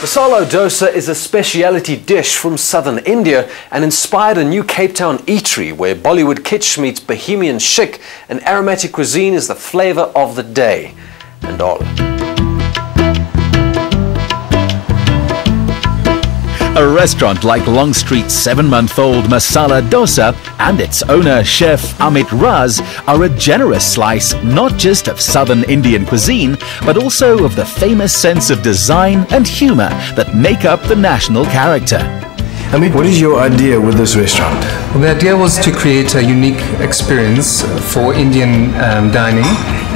Masaladosa is a speciality dish from southern India and inspired a new Cape Town eatery where Bollywood kitsch meets bohemian chic and aromatic cuisine is the flavour of the day. And all. A restaurant like Long Street's 7-month-old Masaladosa and its owner, Chef Amit Raz, are a generous slice not just of southern Indian cuisine, but also of the famous sense of design and humour that make up the national character. Amit, what is your idea with this restaurant? Well, the idea was to create a unique experience for Indian dining,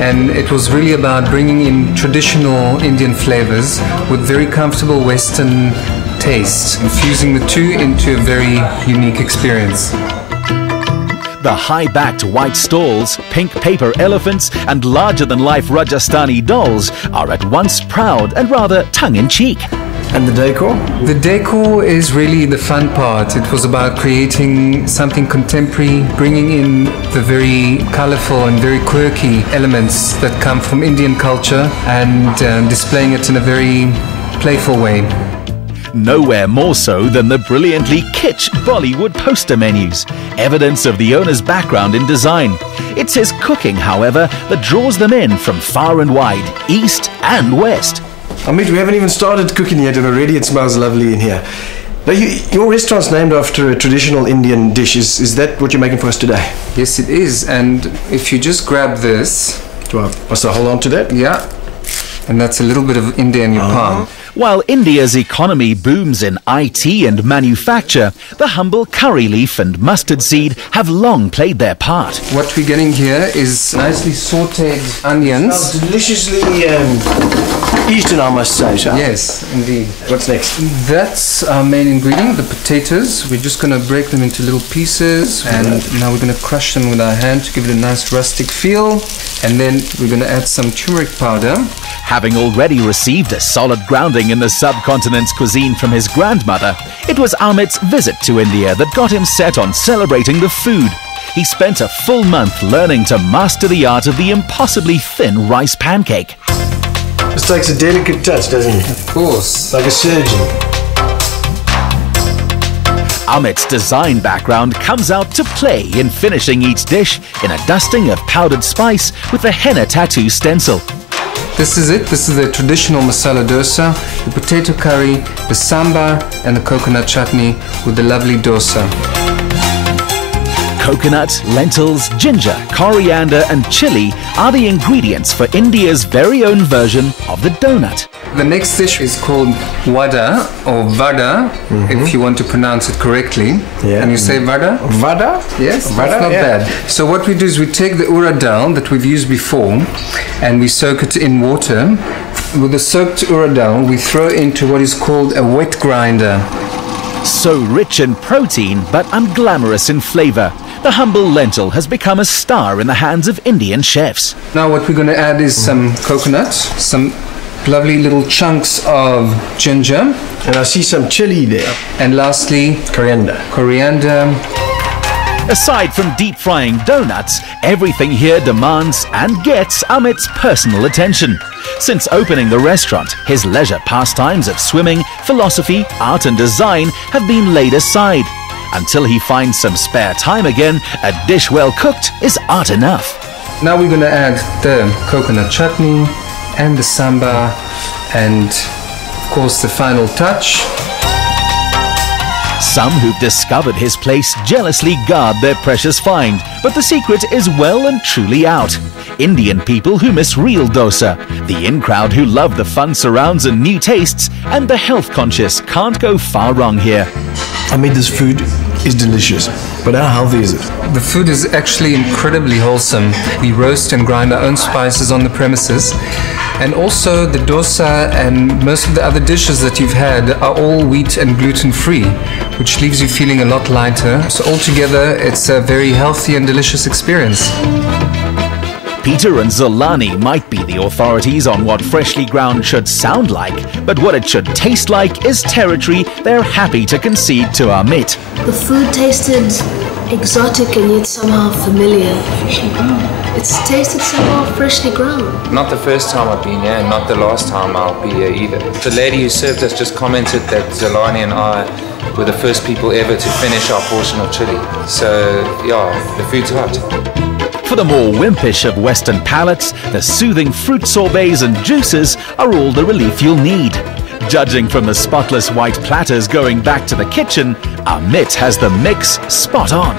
and it was really about bringing in traditional Indian flavors with very comfortable Western taste, infusing the two into a very unique experience. The high-backed white stalls, pink paper elephants and larger-than-life Rajasthani dolls are at once proud and rather tongue-in-cheek. And the decor? The decor is really the fun part. It was about creating something contemporary, bringing in the very colorful and very quirky elements that come from Indian culture and displaying it in a very playful way. Nowhere more so than the brilliantly kitsch Bollywood poster menus, evidence of the owner's background in design. It's his cooking, however, that draws them in from far and wide, east and west. Amit, we haven't even started cooking yet and already it smells lovely in here. Now, your restaurant's named after a traditional Indian dish. Is that what you're making for us today? Yes, it is. And if you just grab this... Well, must I hold on to that? Yeah. And that's a little bit of India in your palm. While India's economy booms in IT and manufacture, the humble curry leaf and mustard seed have long played their part. What we're getting here is nicely sautéed onions. Smells deliciously Eastern, I must say. So. Yes, indeed. What's next? That's our main ingredient, the potatoes. We're just going to break them into little pieces, and now we're going to crush them with our hand to give it a nice rustic feel. And then we're going to add some turmeric powder. Having already received a solid grounding in the subcontinent's cuisine from his grandmother, it was Amit's visit to India that got him set on celebrating the food. He spent a full month learning to master the art of the impossibly thin rice pancake. This takes a delicate touch, doesn't it? Of course. Like a surgeon. Amit's design background comes out to play in finishing each dish in a dusting of powdered spice with a henna tattoo stencil. This is it. This is the traditional masala dosa, the potato curry, the sambar and the coconut chutney with the lovely dosa. Coconut, lentils, ginger, coriander and chili are the ingredients for India's very own version of the donut. The next dish is called vada or vada, if you want to pronounce it correctly. Yeah. Can you say vada? Vada? Yes, vada, that's not yeah. bad. So what we do is we take the urad dal that we've used before and we soak it in water. With the soaked urad dal, we throw into what is called a wet grinder. So rich in protein but unglamorous in flavour, the humble lentil has become a star in the hands of Indian chefs. Now what we're going to add is some coconut, some lovely little chunks of ginger. And I see some chili there. And lastly, coriander. Aside from deep frying donuts, everything here demands and gets Amit's personal attention. Since opening the restaurant, his leisure pastimes of swimming, philosophy, art and design have been laid aside. Until he finds some spare time again, a dish well cooked is art enough. Now we're going to add the coconut chutney and the sambar and of course the final touch. Some who've discovered his place jealously guard their precious find, but the secret is well and truly out. Indian people who miss real dosa, the in-crowd who love the fun surrounds and new tastes, and the health-conscious can't go far wrong here. I mean, this food is delicious, but how healthy is it? The food is actually incredibly wholesome. We roast and grind our own spices on the premises. And also the dosa and most of the other dishes that you've had are all wheat and gluten-free, which leaves you feeling a lot lighter. So altogether, it's a very healthy and delicious experience. Peter and Zolani might be the authorities on what freshly ground should sound like, but what it should taste like is territory they're happy to concede to Amit. The food tasted exotic and yet somehow familiar. It's tasted somehow freshly ground. Not the first time I've been here, and not the last time I'll be here either. The lady who served us just commented that Zolani and I were the first people ever to finish our portion of chili. So, yeah, the food's hot. For the more wimpish of Western palates, the soothing fruit sorbets and juices are all the relief you'll need. Judging from the spotless white platters going back to the kitchen, Amit has the mix spot on.